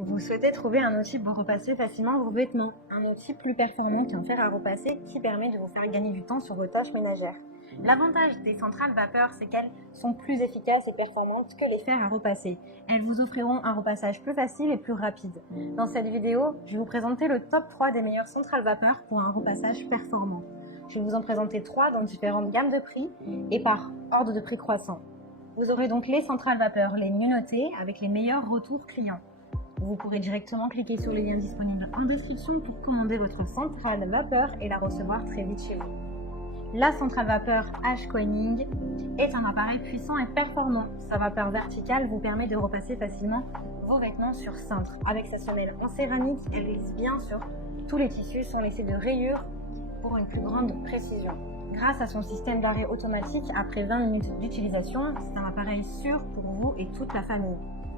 Vous souhaitez trouver un outil pour repasser facilement vos vêtements, un outil plus performant qu'un fer à repasser qui permet de vous faire gagner du temps sur vos tâches ménagères. L'avantage des centrales vapeur, c'est qu'elles sont plus efficaces et performantes que les fers à repasser. Elles vous offriront un repassage plus facile et plus rapide. Dans cette vidéo, je vais vous présenter le top 3 des meilleures centrales vapeur pour un repassage performant. Je vais vous en présenter 3 dans différentes gammes de prix et par ordre de prix croissant. Vous aurez donc les centrales vapeur les mieux notées avec les meilleurs retours clients. Vous pourrez directement cliquer sur les liens disponibles en description pour commander votre centrale vapeur et la recevoir très vite chez vous. La centrale vapeur H-Coining est un appareil puissant et performant. Sa vapeur verticale vous permet de repasser facilement vos vêtements sur cintre. Avec sa semelle en céramique, elle glisse bien sur tous les tissus sans laisser de rayures pour une plus grande précision. Grâce à son système d'arrêt automatique, après 20 minutes d'utilisation, c'est un appareil sûr pour vous et toute la famille.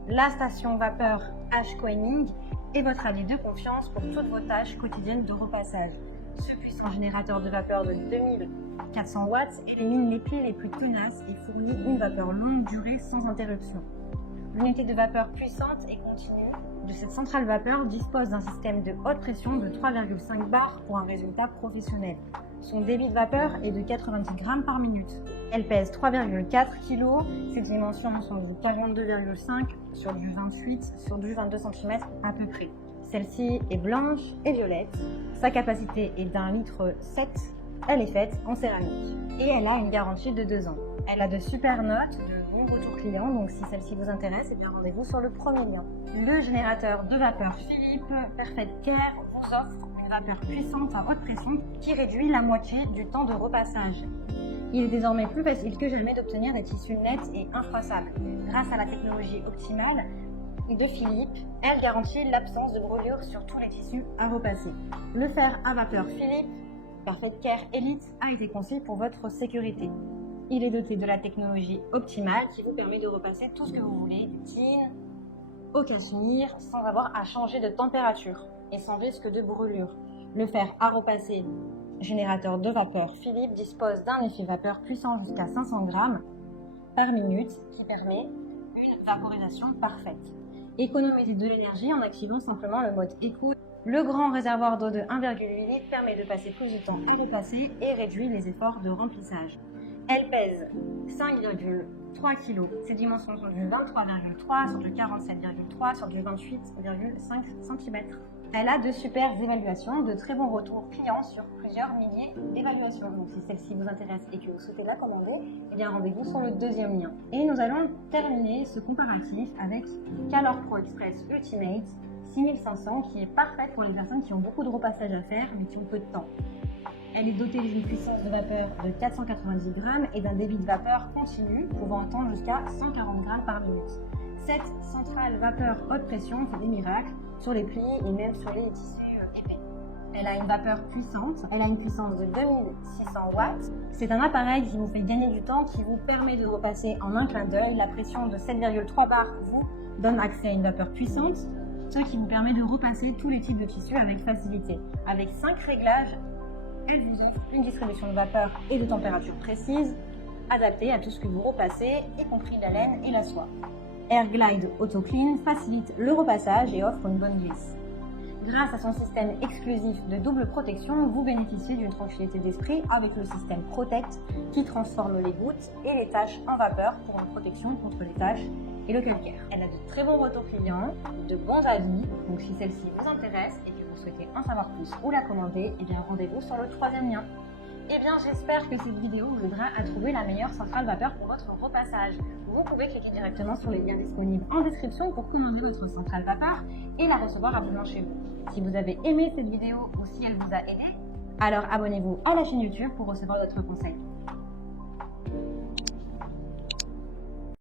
La station vapeur H-Coining est votre allié de confiance pour toutes vos tâches quotidiennes de repassage. Ce puissant générateur de vapeur de 2400 watts élimine les plis les plus tenaces et fournit une vapeur longue durée sans interruption. L'unité de vapeur puissante et continue de cette centrale vapeur dispose d'un système de haute pression de 3,5 bars pour un résultat professionnel. Son débit de vapeur est de 90 grammes par minute. Elle pèse 3,4 kg. Ses dimensions sont du 42,5 sur du 28 sur du 22 cm à peu près. Celle-ci est blanche et violette. Sa capacité est d'1,7 litre. Elle est faite en céramique et elle a une garantie de 2 ans. Elle a de super notes, de bons retours clients, donc si celle-ci vous intéresse, rendez-vous sur le premier lien. Le générateur de vapeur Philips Perfect Care vous offre une vapeur puissante à haute pression qui réduit la moitié du temps de repassage. Il est désormais plus facile que jamais d'obtenir des tissus nets et infroissables. Grâce à la technologie optimale de Philips, elle garantit l'absence de brûlures sur tous les tissus à repasser. Le fer à vapeur Philips Perfect Care Elite a été conçu pour votre sécurité. Il est doté de la technologie optimale qui vous permet de repasser tout ce que vous voulez, du jean au cachemire, sans avoir à changer de température et sans risque de brûlure. Le fer à repasser générateur de vapeur Philips dispose d'un effet vapeur puissant jusqu'à 500 grammes par minute qui permet une vaporisation parfaite. Économisez de l'énergie en activant simplement le mode écoute. Le grand réservoir d'eau de 1,8 litre permet de passer plus de temps à repasser et réduit les efforts de remplissage. Elle pèse 5,3 kg. Ses dimensions sont du 23,3 sur du 47,3 sur du 28,5 cm. Elle a de super évaluations, de très bons retours clients sur plusieurs milliers d'évaluations. Donc si celle-ci vous intéresse et que vous souhaitez la commander, rendez-vous sur le deuxième lien. Et nous allons terminer ce comparatif avec Calor Pro Express Ultimate 6500 qui est parfaite pour les personnes qui ont beaucoup de repassage à faire mais qui ont peu de temps. Elle est dotée d'une puissance de vapeur de 490 grammes et d'un débit de vapeur continu pouvant attendre jusqu'à 140 grammes par minute. Cette centrale vapeur haute pression fait des miracles sur les plis et même sur les tissus épais. Elle a une vapeur puissante, elle a une puissance de 2600 watts. C'est un appareil qui vous fait gagner du temps, qui vous permet de repasser en un clin d'œil. La pression de 7,3 bars vous donne accès à une vapeur puissante, ce qui vous permet de repasser tous les types de tissus avec facilité. Avec 5 réglages, elle vous offre une distribution de vapeur et de température précise, adaptée à tout ce que vous repassez, y compris la laine et la soie. Airglide Auto Clean facilite le repassage et offre une bonne glisse. Grâce à son système exclusif de double protection, vous bénéficiez d'une tranquillité d'esprit avec le système Protect qui transforme les gouttes et les taches en vapeur pour une protection contre les taches et le calcaire. Elle a de très bons retours clients, de bons avis, donc si celle-ci vous intéresse et que vous souhaitez en savoir plus ou la commander, rendez-vous sur le troisième lien. J'espère que cette vidéo vous aidera à trouver la meilleure centrale vapeur pour votre repassage. Vous pouvez cliquer directement sur les liens disponibles en description pour commander votre centrale vapeur et la recevoir rapidement chez vous. Si vous avez aimé cette vidéo ou si elle vous a aidé, alors abonnez-vous à la chaîne YouTube pour recevoir d'autres conseils.